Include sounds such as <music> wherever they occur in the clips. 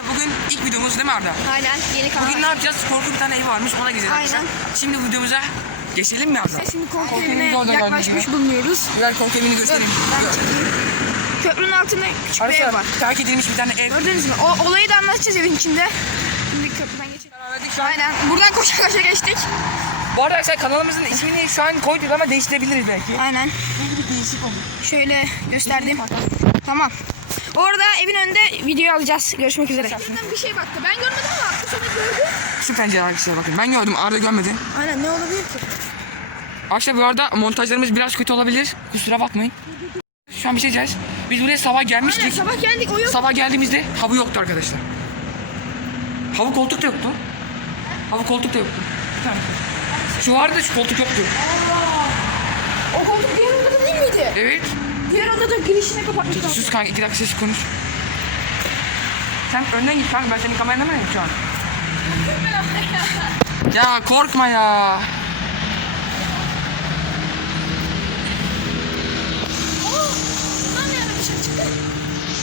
Bugün ilk videomuz değil mi Arda? Aynen yeni kanal. Bugün ne yapacağız? Korku bir tane evi varmış ona gidelim. Aynen. Şimdi videomuza geçelim mi Arda? Şimdi korku evine yaklaşmış bulunuyoruz. Birer korku evini göstereyim. Ben. Köprünün altında küçük bir ev var. Terk edilmiş bir tane ev. Gördünüz mü? O olayı da anlatacağız evin içinde. Şimdi köprüden geçelim. Aynen. Buradan koşa koşa geçtik. Bu arada arkadaşlar kanalımızın ismini şu an koyduk ama değiştirebiliriz belki. Aynen. Şöyle gösterdim. Tamam. Orada evin önünde video alacağız. Görüşmek üzere. Şuradan bir şey baktı. Ben görmedim ama aklı sonra gördü. Şu pencere arkadaşlar bakın. Ben gördüm Arda görmedi. Aynen ne olabilir ki? Arkadaşlar bu arada montajlarımız biraz kötü olabilir. Kusura bakmayın. Şu an bir şey diyeceğiz. Biz buraya sabah Aynen gelmiştik. sabah geldik o yok. Sabah geldiğimizde havu yoktu arkadaşlar. Havu koltuk da yoktu. Havu koltuk da yoktu. Şu vardı şu koltuk yoktu. O koltuk diğer odada değil miydi? Evet. Diğer odada girişini kapatmışlar. Sus kanka iki dakika ses konuş. Sen önden git kanka ben senin kamerana mı şu an? <laughs> ya korkma ya.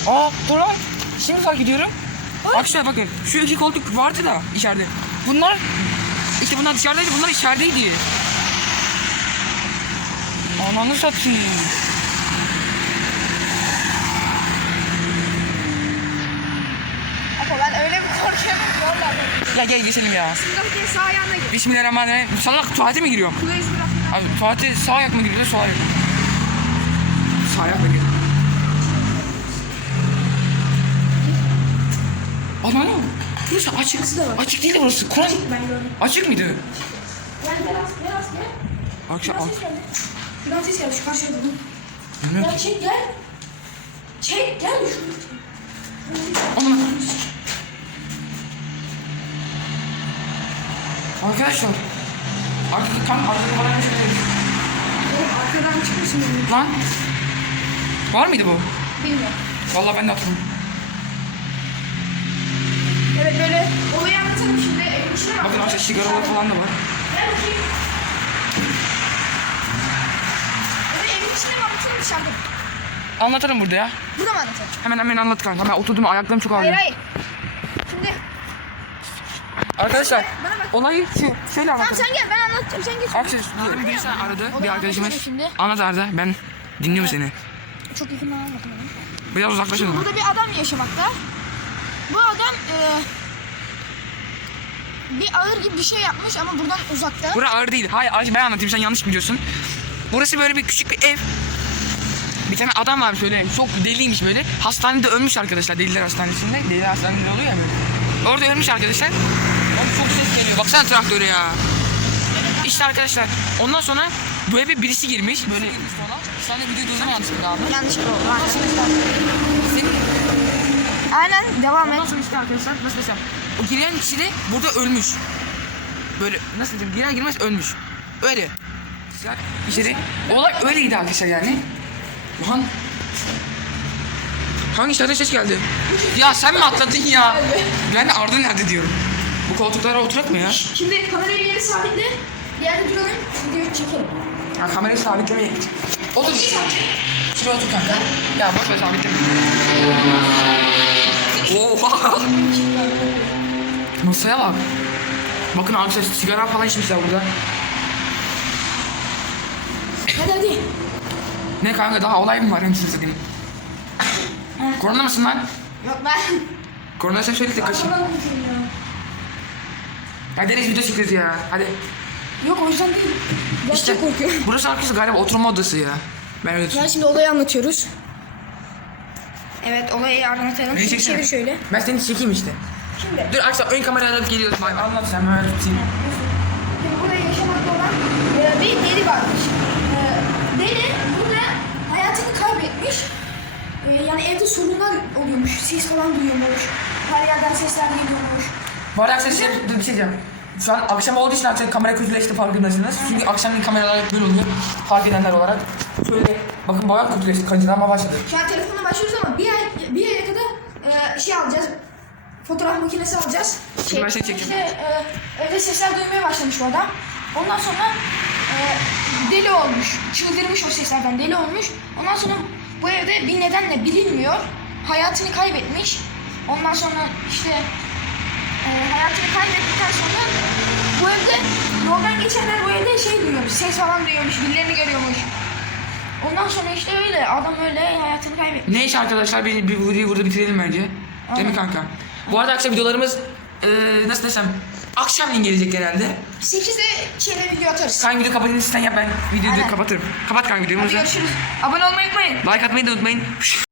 Aa dur lan. Şimdi fark ediyorum. Arkadaşlar bakın şu iki koltuk vardı da içeride. Bunlar işte bunlar dışarıdaydı bunlar içerideydi. Ananı satayım. Ama ben öyle bir korkuyorum. Valla. Ya gel geçelim ya. Şimdi sağ ayağına gir. Bismillahirrahmanirrahim. Salak tuvalete mi giriyorum? Kulağı bırak. Abi tuvalete sağ ayak mı giriyor sol ayak mı? Sağ ayakla gir. Ana ne? Burası açık. Açık değil de burası. Kur'an. Ben gördüm. Açık mıydı? Gel biraz gel. Akşam Biraz al. Biraz ses geldi şu karşıya durdum. Ne? Ya çek gel. Çek gel şu. Ana. Arkadaşlar. Arka tam arkada bana söylüyorsun? Oğlum arkadan çıkmışsın. Lan. Var mıydı bu? Bilmiyorum. Vallahi ben de hatırlamıyorum. Evet böyle olayı anlatalım şimdi. Evin içine bak. Bakın arkadaşlar sigaralar falan da var. Gel bakayım. Evet evin içine mi anlatalım dışarıda? Anlatırım burada ya. Burada mı anlatalım? Hemen hemen anlat kanka. Ben oturdum ayaklarım çok Hayır ağrıyor. hayır. Şimdi Arkadaşlar olayı şu, şöyle Tamam anlatayım. sen gel ben anlatacağım sen geç. Arkadaşlar bir birisi aradı bir arkadaşımız. şimdi. Anlat Arda ben dinliyorum seni. Çok yakından anlatamadım. Biraz uzaklaşın ama. Burada bir adam yaşamakta. Bu adam e, bir ağır gibi bir şey yapmış ama buradan uzakta. Bura ağır değil. Hayır Arda ben anlatayım sen yanlış biliyorsun. Burası böyle bir küçük bir ev. Bir tane adam varmış öyle çok deliymiş böyle. Hastanede ölmüş arkadaşlar deliler hastanesinde. Deliler hastanesinde oluyor ya böyle. Orada ölmüş arkadaşlar. Oğlum çok ses geliyor. Baksana traktöre ya. İşte arkadaşlar ondan sonra bu eve birisi girmiş. Böyle. Sen de videoyu durdurma yanlışlıkla abi. Yanlışlıkla oldu. arkadaşlar. Senin Aynen devam Ondan et. sonra işte arkadaşlar nasıl desem o giren kişi de burada ölmüş. Böyle nasıl diyeyim girer girmez ölmüş. Öyle. De olay öyleydi arkadaşlar yani. Ulan Hangi şarkı ses geldi? Ya sen mi atladın ya? Ben Arda nerede diyorum. Bu koltuklara oturak mı ya? Şimdi kamerayı yeri sabitle. Bir yerde duralım. Videoyu çekelim. Ha kamerayı sabitlemeye git. Otur. Şuraya otur kanka. Ya boş ver sabitleme. Oha. Masaya bak. Bakın arkadaşlar sigara falan içmişler burada. Hadi hadi. Ne kanka daha olay mı var hem size diyeyim. Korona mısın lan? Yok ben. Korona sen tek kaçayım. Arkadan konuşuyorum ya. Hadi Deniz video çekiyoruz ya. Hadi. Yok o yüzden değil. Ben İşte çok korkuyorum. <laughs> burası arkadaşlar galiba oturma odası ya. Ben öyle düşünüyorum. şimdi olayı anlatıyoruz. Evet olayı anlatalım. Beni Şimdi çeksene. çevir şöyle. Ben seni çekeyim işte. Şimdi. Dur arkadaşlar ön kameraya alıp geliyoruz. Vay be, Anlat sen ben öyle tutayım. Şimdi burada yaşamakta olan e, bir deli varmış. E, deli burada hayatını kaybetmiş. E, yani evde sorunlar oluyormuş. Ses falan duyuyormuş. Her yerden sesler geliyormuş. Bu arada arkadaşlar dur bir şey diyeceğim. Şu an akşam olduğu için arkadaşlar kamera kötüleşti farkındasınız. Çünkü akşamleyin kameralar böyle oluyor. Fark edenler olarak. Şöyle bakın bayağı kötüleşti. Kancılanma başladı. Şu an telefonla başlıyoruz ama bir ay bir aya kadar e, şey alacağız. Fotoğraf makinesi alacağız. Ben seni çekeceğim. işte, e, evde sesler duymaya başlamış bu adam. Ondan sonra e, deli olmuş. Çıldırmış o seslerden deli olmuş. Ondan sonra bu evde bir nedenle bilinmiyor. Hayatını kaybetmiş. Ondan sonra işte e, hayatını kaybettikten sonra bu evde yoldan geçenler bu evde şey duyuyormuş, ses falan duyuyormuş, birilerini görüyormuş. Ondan sonra işte öyle, adam öyle hayatını kaybetmiş. Neyse arkadaşlar bir, bir videoyu burada bitirelim bence. Değil mi kanka? Bu arada arkadaşlar videolarımız eee nasıl desem akşamleyin gelecek genelde. 8'de şeyle video atarız. Kanka video kapatın sen yap ben videoyu Aynen. kapatırım. Kapat kanka videomuzu. Hadi görüşürüz. Abone olmayı unutmayın. Like atmayı da unutmayın.